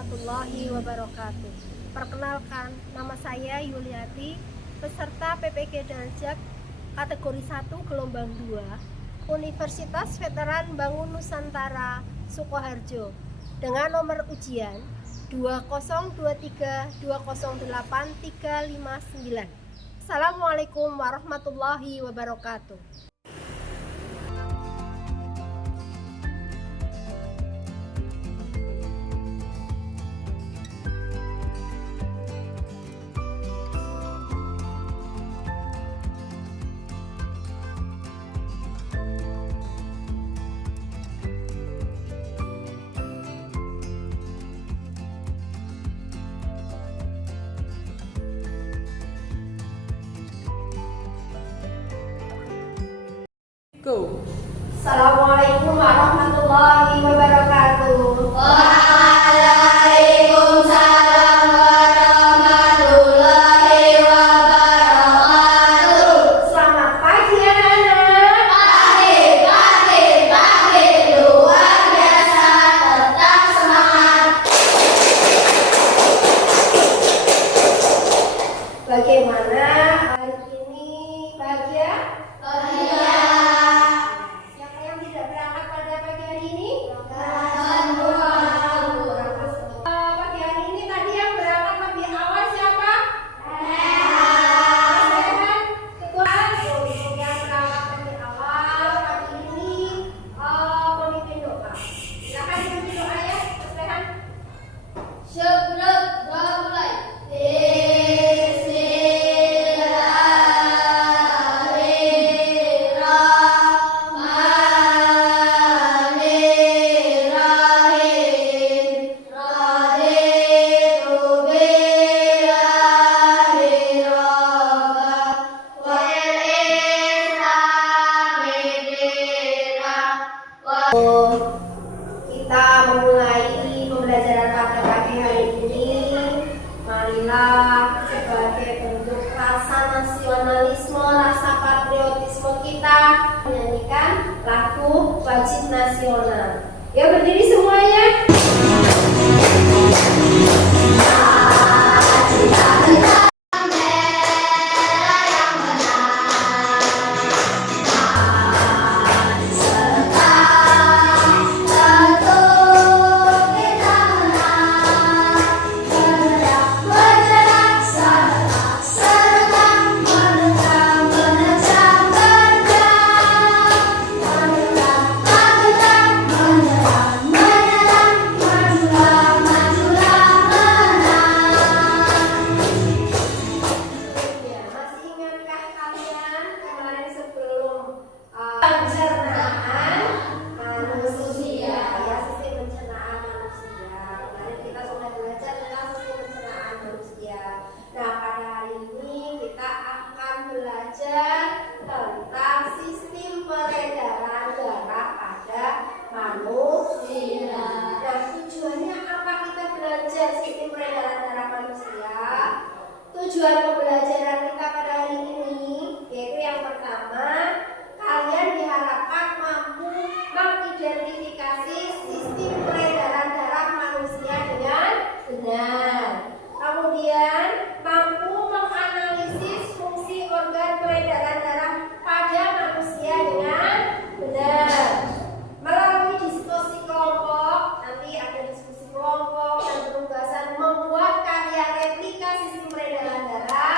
warahmatullahi wabarakatuh. Perkenalkan, nama saya Yuliati, peserta PPG Daljak kategori 1 gelombang 2 Universitas Veteran Bangun Nusantara Sukoharjo dengan nomor ujian 2023208 359. Assalamualaikum warahmatullahi wabarakatuh. Go. Assalamualaikum warahmatullahi wabarakatuh. Waalaikumsalam warahmatullahi wabarakatuh. Selamat pagi anak-anak. Pagi, luar biasa, tetap semangat. Bagaimana hari ini? Bahagia? Siapa yang tidak berangkat pada pagi hari ini? Pagi hari ini tadi yang berangkat lebih awal siapa? Sehat. Ketua yang berangkat lebih awal pagi ini pemimpin doa. Silakan pemimpin doa ya, Sehat. Sebelum mulai. Kita memulai pembelajaran pada pagi hari ini. Marilah sebagai bentuk rasa nasionalisme, rasa patriotisme kita menyanyikan lagu wajib nasional. Ya, berdiri semuanya. Ya, masih ingatkah kalian kemarin sebelum pencernaan manusia, ya, sistem pencernaan manusia. Kemarin kita sudah belajar tentang sistem pencernaan manusia. Nah, pada hari ini kita akan belajar tentang sistem peredaran darah pada manusia. Nah, tujuannya apa kita belajar sistem peredaran darah manusia? Tujuan pembelajaran kita pada hari ini yaitu yang pertama, kalian diharapkan mampu mengidentifikasi sistem peredaran darah manusia dengan benar. Kemudian mampu menganalisis fungsi organ peredaran darah pada manusia dengan benar. Melalui diskusi kelompok, nanti ada diskusi kelompok dan penugasan membuat karya replika sistem peredaran darah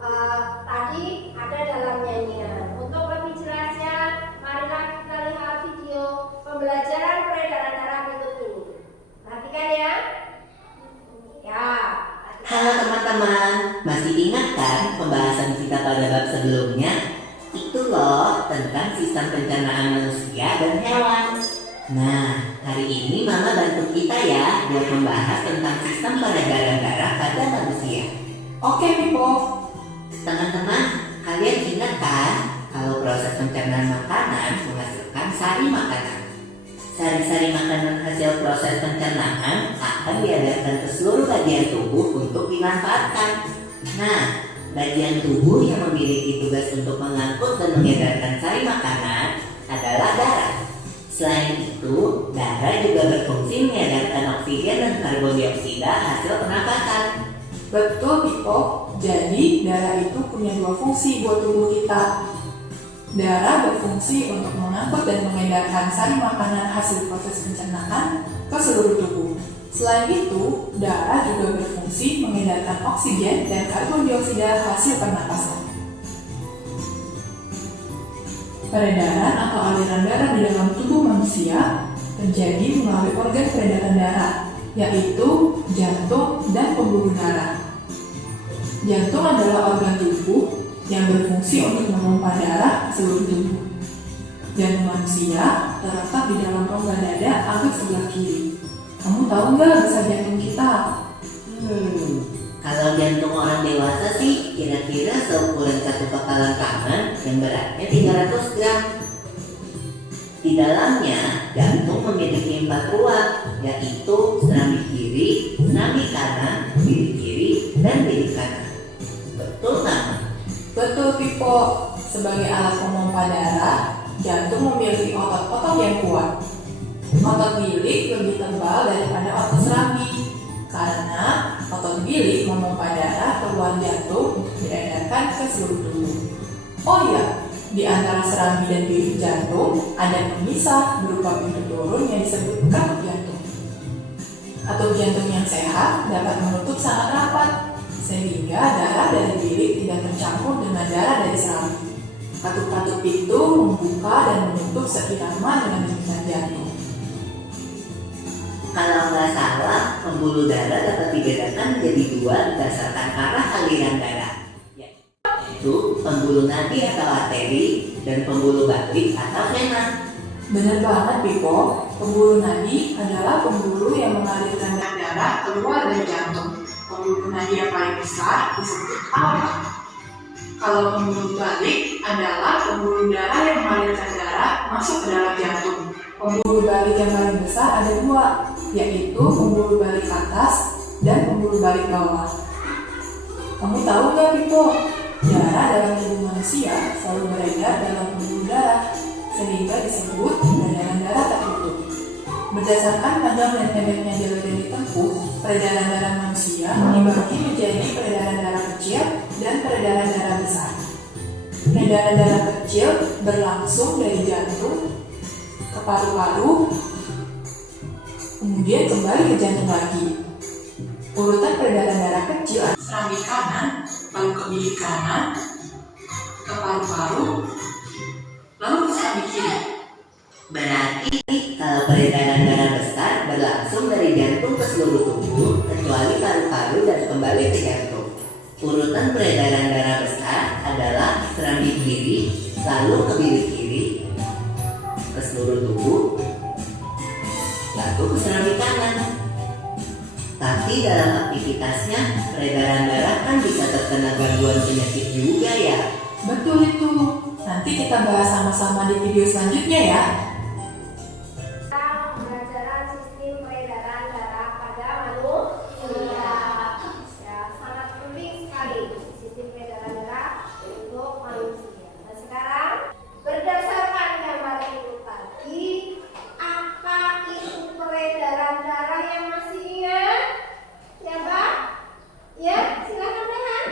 tadi ada dalam nyanyian. Untuk lebih jelasnya, marilah kita lihat video pembelajaran peredaran darah berikut ini. Perhatikan ya. Ya. Halo teman-teman, masih ingat kan pembahasan kita pada bab sebelumnya? Itu loh tentang sistem pencernaan manusia dan hewan. Nah, hari ini Mama bantu kita ya buat membahas tentang sistem peredaran darah pada manusia. Oke, Pipo. Teman-teman, kalian ingat kan kalau proses pencernaan makanan menghasilkan sari makanan? Sari-sari makanan hasil proses pencernaan akan diedarkan ke seluruh bagian tubuh untuk dimanfaatkan. Nah, bagian tubuh yang memiliki tugas untuk mengangkut dan mengedarkan sari makanan adalah darah. Selain itu, darah juga berfungsi mengedarkan oksigen dan karbon dioksida hasil pernapasan. Betul, Pipo. Jadi, darah itu punya dua fungsi buat tubuh kita. Darah berfungsi untuk mengangkut dan mengedarkan sari makanan hasil proses pencernaan ke seluruh tubuh. Selain itu, darah juga berfungsi mengedarkan oksigen dan karbon dioksida hasil pernapasan. Peredaran atau aliran darah di dalam tubuh manusia terjadi melalui organ peredaran darah, yaitu jantung dan pembuluh darah. Jantung adalah organ tubuh yang berfungsi untuk memompa darah ke seluruh tubuh. Jantung manusia terletak di dalam rongga dada agak sebelah kiri. Kamu tahu nggak besar jantung kita? Kalau jantung orang dewasa sih kira-kira seukuran satu kepala tangan yang beratnya 300 gram. Di dalamnya, jantung memiliki 4 ruang, yaitu serambi kiri, serambi kanan, bilik kiri, dan bilik kanan. Betul nggak? Betul, Pipo. Sebagai alat pemompa darah, jantung memiliki otot-otot yang kuat. Otot bilik lebih tebal daripada otot serambi, karena otot bilik memompa darah keluar jantung untuk diedarkan ke seluruh tubuh. Oh iya, di antara serambi dan bilik jantung ada pemisah berupa pintu turun yang disebut katup jantung. Katup jantung yang sehat dapat menutup sangat rapat, sehingga darah dari bilik tidak tercampur dengan darah dari serambi. Katup-katup itu membuka dan menutup seirama dengan denyut jantung. Kalau nggak salah, pembuluh darah dapat dibedakan menjadi 2 berdasarkan arah aliran darah, yaitu pembuluh nadi atau arteri dan pembuluh balik atau vena. Benar banget, Pipo. Pembuluh nadi adalah pembuluh yang mengalirkan darah keluar dari jantung. Pembuluh nadi yang paling besar disebut aorta. Kalau pembuluh balik adalah pembuluh darah yang mengalirkan darah masuk ke dalam jantung. Pembuluh balik yang paling besar ada 2, yaitu pembuluh balik atas dan pembuluh balik bawah. Kamu tahu nggak, Pipo? Darah dalam tubuh manusia selalu beredar dalam pembuluh darah, sehingga disebut peredaran darah tertutup. Berdasarkan panjang dan pendeknya jalur yang ditempuh, peredaran darah manusia dibagi menjadi peredaran darah kecil dan peredaran darah besar. Peredaran darah kecil berlangsung dari jantung ke paru-paru, kemudian kembali ke jantung lagi. Urutan peredaran darah kecil adalah serambi kanan, lalu ke bilik kanan, ke paru-paru, lalu ke serambi kiri. Berarti kalau peredaran darah besar berlangsung dari jantung ke seluruh tubuh kecuali paru-paru dan kembali ke jantung. Urutan peredaran darah besar adalah serambi kiri, lalu ke bilik kiri, ke seluruh tubuh, lalu ke serambi kanan. Tapi dalam aktivitasnya peredaran darah kan bisa terkena gangguan penyakit juga ya. Betul itu. Nanti kita bahas sama-sama di video selanjutnya ya. Pembelajaran sistem peredaran darah pada manusia. Ya, sangat penting sekali sistem peredaran darah untuk manusia. Nah, sekarang berdasarkan gambar itu tadi, apa itu peredaran darah yang masih ingat? Ya, Pak? Ya, silakan dengan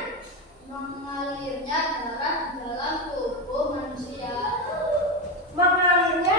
Mengalirnya darah dalam tubuh manusia. mengalirnya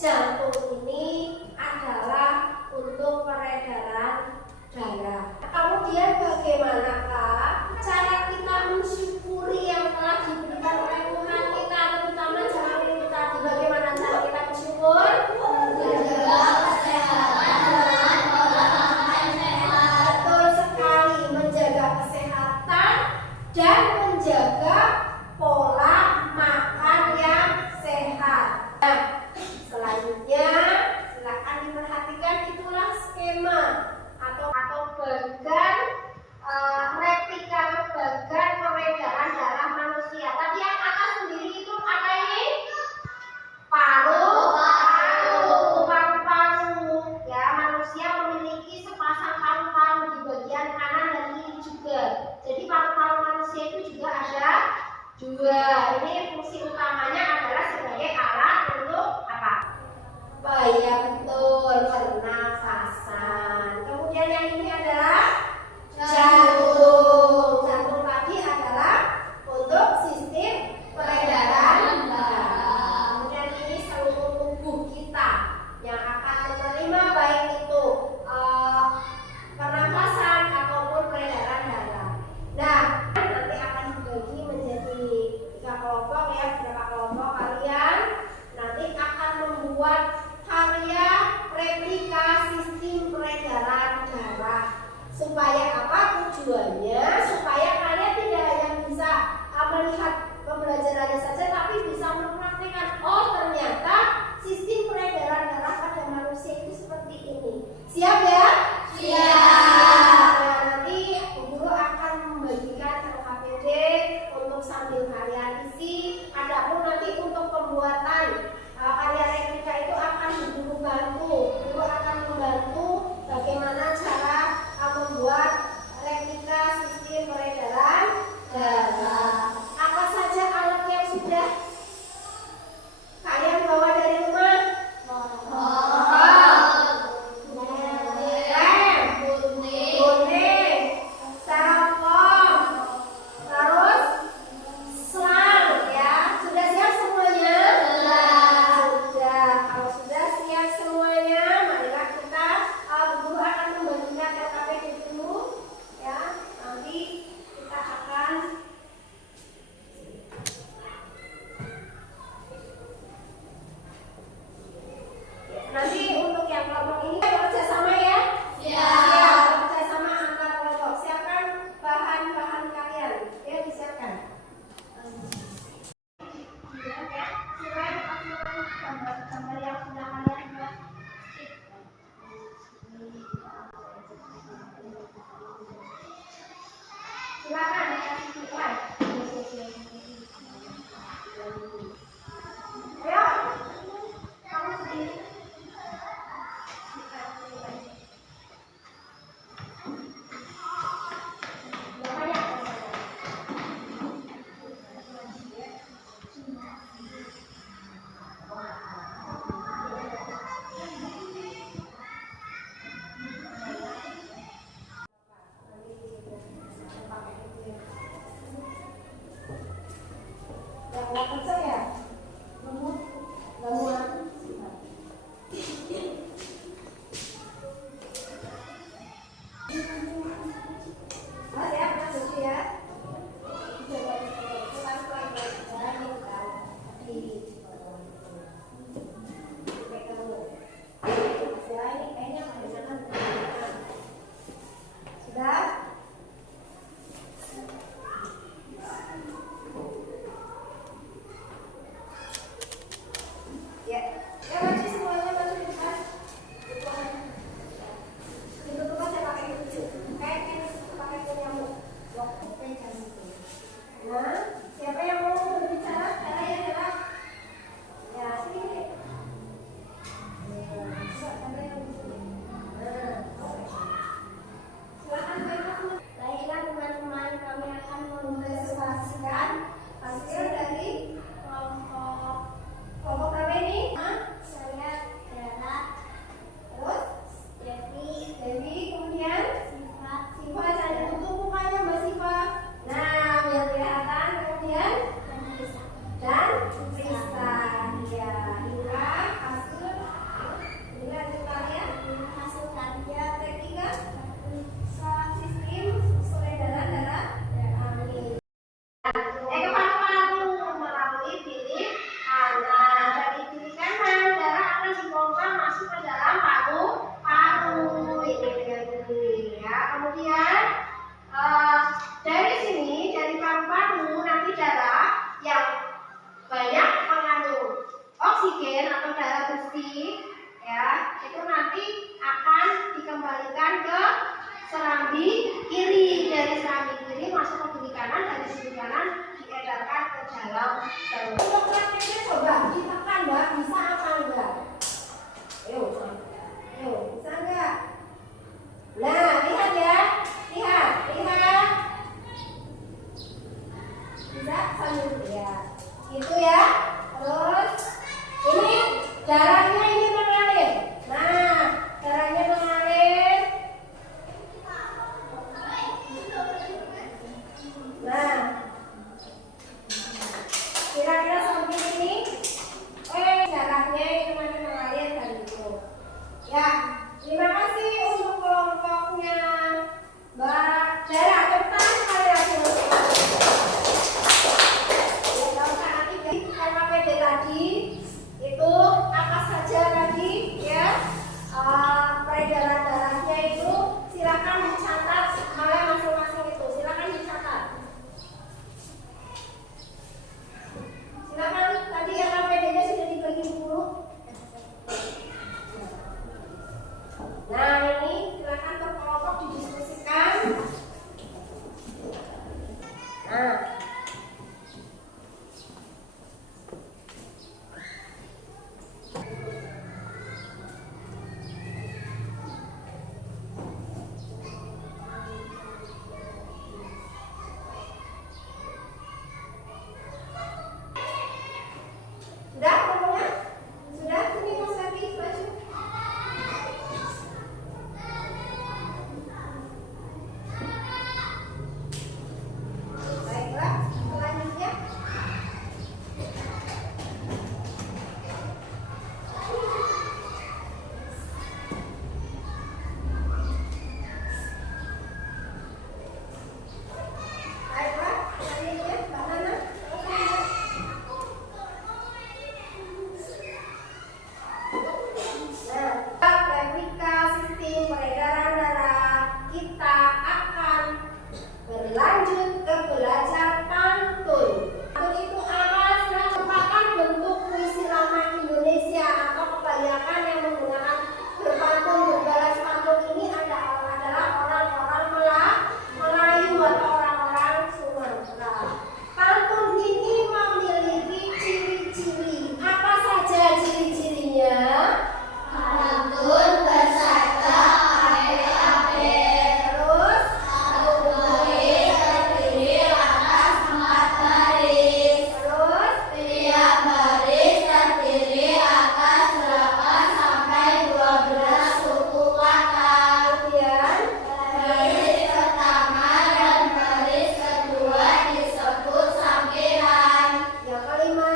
jantung ini adalah untuk peredaran darah. Kemudian bagaimanakah cara kita mensyukuri yang telah diberikan oleh Tuhan kita, terutama jangan itu tadi, bagaimana cara kita bersyukur? Menjaga kesehatan, olahraga sehat. Betul sekali, menjaga kesehatan dan menjaga pola makan yang sehat. Nah, selanjutnya silakan diperhatikan, itulah skema atau bagan replika bagan peredaran darah manusia. Tadi yang atas sendiri itu apa ini? Paru-paru. Ya, manusia memiliki sepasang paru-paru di bagian kanan dan kiri juga. Jadi paru-paru manusia itu juga ada dua. Ini fungsi utamanya adalah sebagai alat untuk apa? Oh iya betul, pernafasan. Kemudian yang ini adalah jantung. Jantung tadi adalah untuk sistem peredaran darah. Kemudian ini seluruh tubuh kita yang akan menerima baik itu pernafasan ataupun peredaran darah. Nah, nanti akan dibagi menjadi 3 kelompok ya, beberapa kelompok kalian nanti akan membuat karya replika sistem peredaran darah. Supaya apa tujuannya? Supaya kalian tidak hanya bisa melihat pembelajarannya saja, tapi bisa mempraktikkan. Oh, ternyata sistem peredaran darah pada manusia itu seperti ini. Siap ya? Siap. Nah, nanti guru akan membagikan LKPD untuk sambil kalian isi. Adapun nanti untuk pembuatan karya replika itu akan guru bantu. Guru akan membantu bagaimana cara membuat itu nanti akan dikembalikan ke serambi kiri. Dari serambi kiri masuk ke duri kanan, dari duri kanan diedarkan ke dalam telur. Untuk prakteknya coba ditekan Mbak, bisa apa enggak? Yuk, bisa enggak? Nah, lihat ya, lihat. Bisa sambil ya, gitu ya. Terus ini darahnya ini mengalir. Nah, darahnya mengalir. Nah, kira-kira sampai ini, darahnya itu masih mengalir dari itu. Ya, terima kasih untuk kelompoknya Mbak Dara. Tepuk sekali lagi. Ya, kalau nanti KKPD tadi itu apa saja tadi ya, peredaran darahnya itu silakan dicatat oleh masing-masing itu. Silakan dicatat. Silakan, tadi KKPD-nya sudah dibagi dulu. Nah, ini silakan per kelompok didiskusikan. Nah, sudah semuanya? Sudah? Sini Mas Ferdi, maju. Baiklah, selanjutnya. Baiklah, selanjutnya Mbak Nana. Nah, replika sistem peredaran darah kita akan berlanjut ke belajar pantun. Pantun itu apa? Merupakan bentuk puisi lama Indonesia atau kebanyakan yang menggunakan berpantun, berbalas pantun ini adalah orang-orang Melayu atau orang-orang Sumatera. Pantun ini memiliki ciri-ciri. Apa saja ciri-cirinya? Pantun bersabda Terus satu baris terdiri atas 4 baris. terus Tiap baris terdiri atas 8 sampai 12 suku kata. kemudian Baris pertama dan baris kedua disebut sampiran. yang kelima.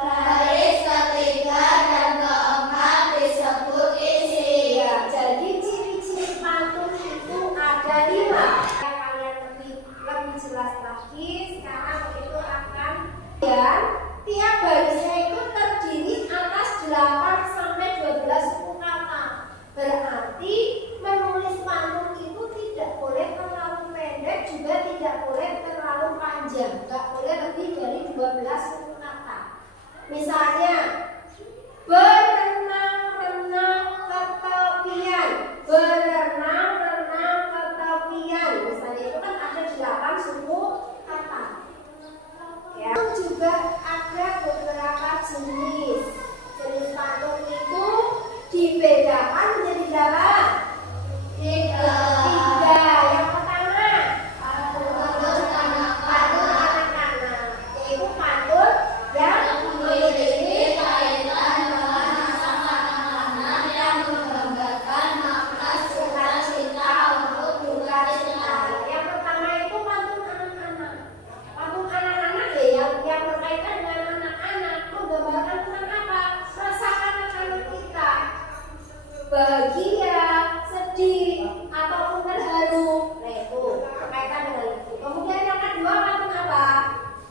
Baris ketiga dan keempat disebut isi. Ya, jadi ciri-ciri pantun itu ada 5. Yang kalian lebih jelas lagi sekarang itu akan dan tiap barisnya itu terdiri atas 8 sampai 12 suku kata. Berarti menulis pantun itu tidak boleh terlalu pendek, juga tidak boleh terlalu panjang. Tidak boleh lebih dari 12 suku kata. Misalnya berenang-renang ke tepian, berenang-renang ke tepian. Misalnya itu kan ada 8 suku kata. Ya. Juga ada beberapa jenis. Jenis pantun itu dibedakan menjadi berapa? 3. Yang pertama, pantun anak-anak. Yaitu pantun yang Memiliki kaitan dengan masa kanak-kanak yang menggambarkan makna sukacita untuk duka cita. Yang pertama itu pantun anak-anak. Pantun anak-anak ya yang berkaitan dengan anak-anak, menggambarkan tentang apa? Rasa anak-anak kita. Bahagia, sedih, ataupun terharu. Nah itu berkaitan dengan itu. Kemudian yang kedua pantun apa?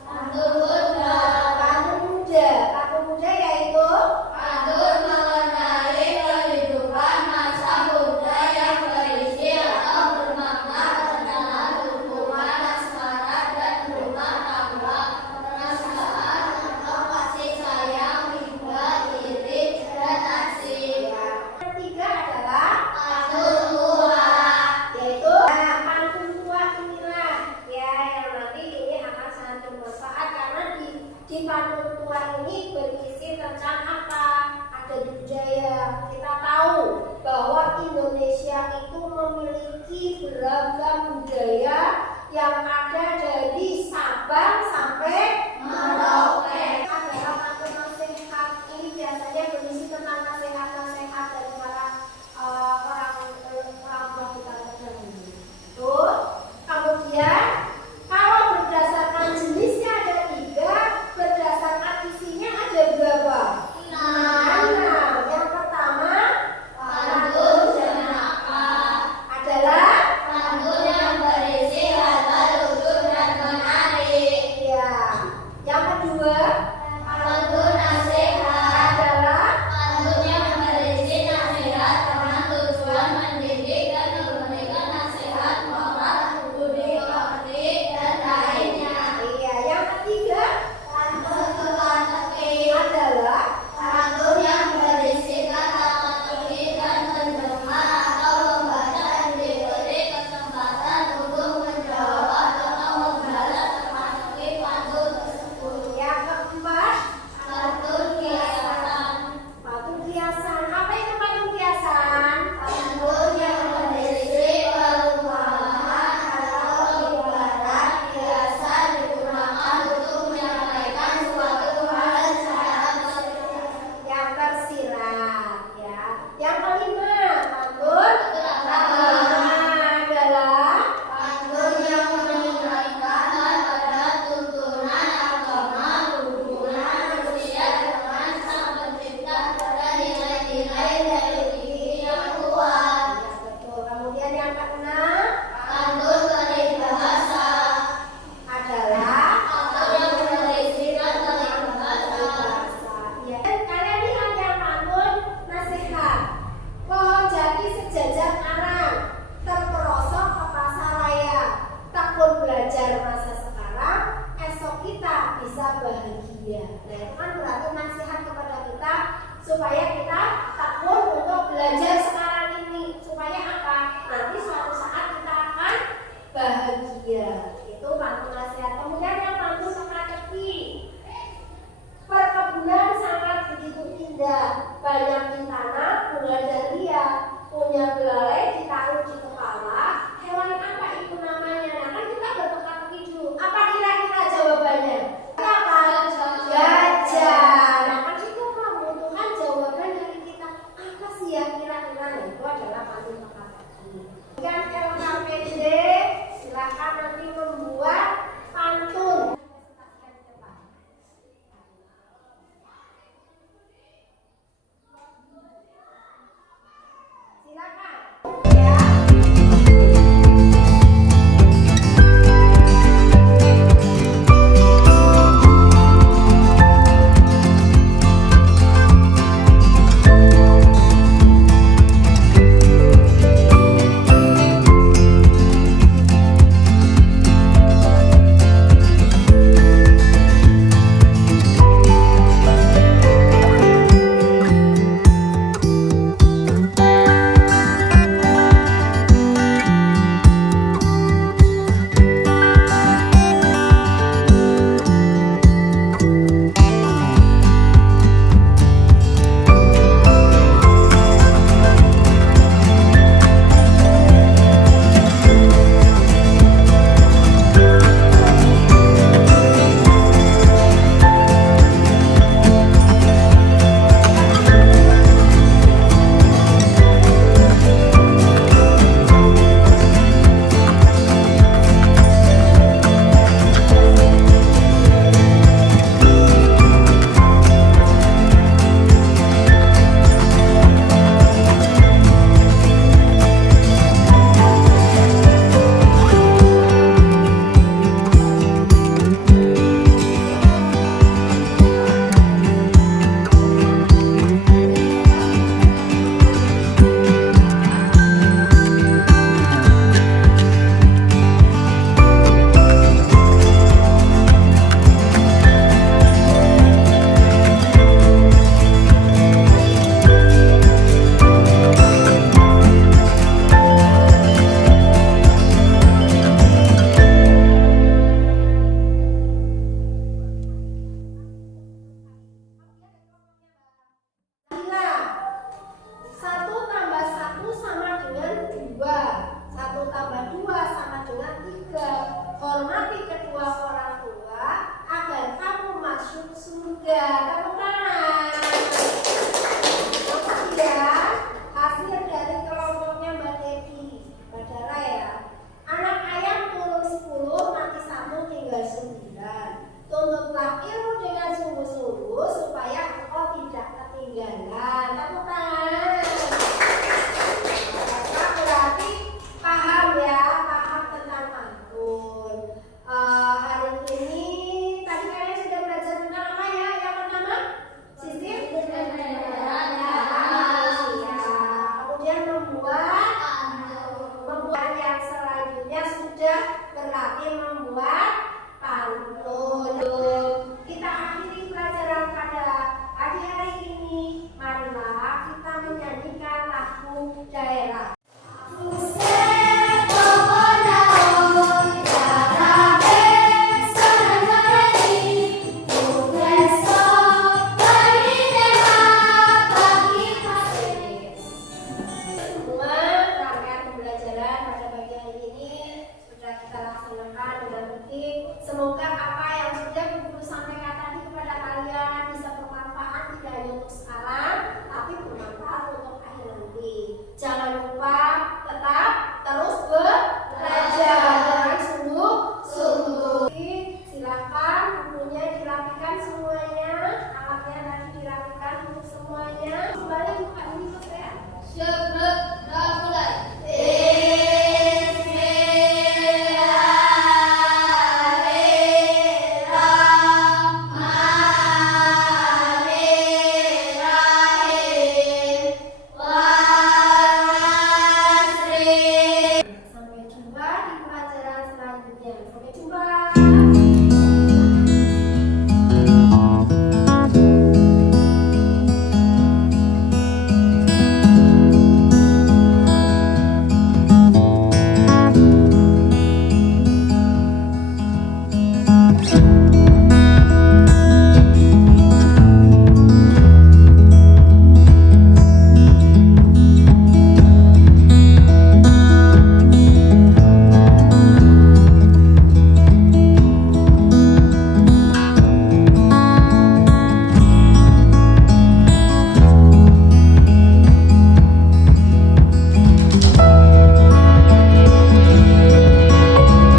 Pantun muda. Pantun muda. Pantun muda yaitu Pantun mengenai kehidupan masa muda yang berisi atau bermakna tentang hubungan asmara dan rumah tangga, perasaan atau kasih sayang, hingga iri dan asih. yang ketiga budaya. Kita tahu bahwa Indonesia itu memiliki beragam budaya yang ada dari Sabang sampai Merauke. Adalah pantun nasihat ini biasanya berisi tentang nasihat-nasihat dari para orang tua kita terdahulu. Tuh, kemudian kalau berdasarkan jenisnya ada 3, berdasarkan isinya ada berapa? 6. Yang pertama, Pantun jenaka adalah pantun yang berisi hal lucu dan menarik. ya. Yang kedua Pantun nasihat adalah pantun yang berisi nasihat dengan tujuan mendidik dan memberikan nasihat moral, budi pekerti, dan lainnya. iya. Yang ketiga Pantun teka-teki adalah pantun yang berisi kata-kata dan mendengar atau membaca yang diberi kesempatan untuk menjawab atau membalas teka-teki pantun tersebut. yang keempat Pantun kiasan pantun kiasan. Apa itu pantun kiasan? pantun yang berisi perumpamaan atau ibarat kiasan digunakan untuk menyampaikan suatu hal secara tersirat. Yang tersirat ya. Yang kelima pantun adalah Pantun yang menunjukkan pada tuntunan agama, hubungan manusia dengan Sang Pencipta pada nilai-nilai religi yang kuat. ya, betul. Kemudian yang keenam Pantun peribahasa adalah pantun yang berisikan peribahasa. ya. Kalian lihat yang pantun nasihat. Pohon jati sejajar arang, terperosok ke pasar raya. Tekun belajar masa sekarang, esok kita bisa bahagia. Nah itu kan berarti nasihat kepada kita supaya kita tekun untuk belajar sekarang ini. Supaya apa? Nanti suatu saat kita akan bahagia. Itu pantun nasihat. Kemudian yang pantun teka-teki. Perkebunan sangat begitu indah, banyak tanah, bunga dahlia, punya belalai ditaruh di kepala. Hewan apa itu namanya? Nah kan kita berteka-teki dulu. Apa kira-kira jawabannya? Apa? Gajah. Nah kan itu membutuhkan jawaban dari kita. Apa sih ya kira-kira? Nah, itu adalah pantun teka-teki. Kemudian LKPD, silakan nanti membuat pantun. Silakan. merah.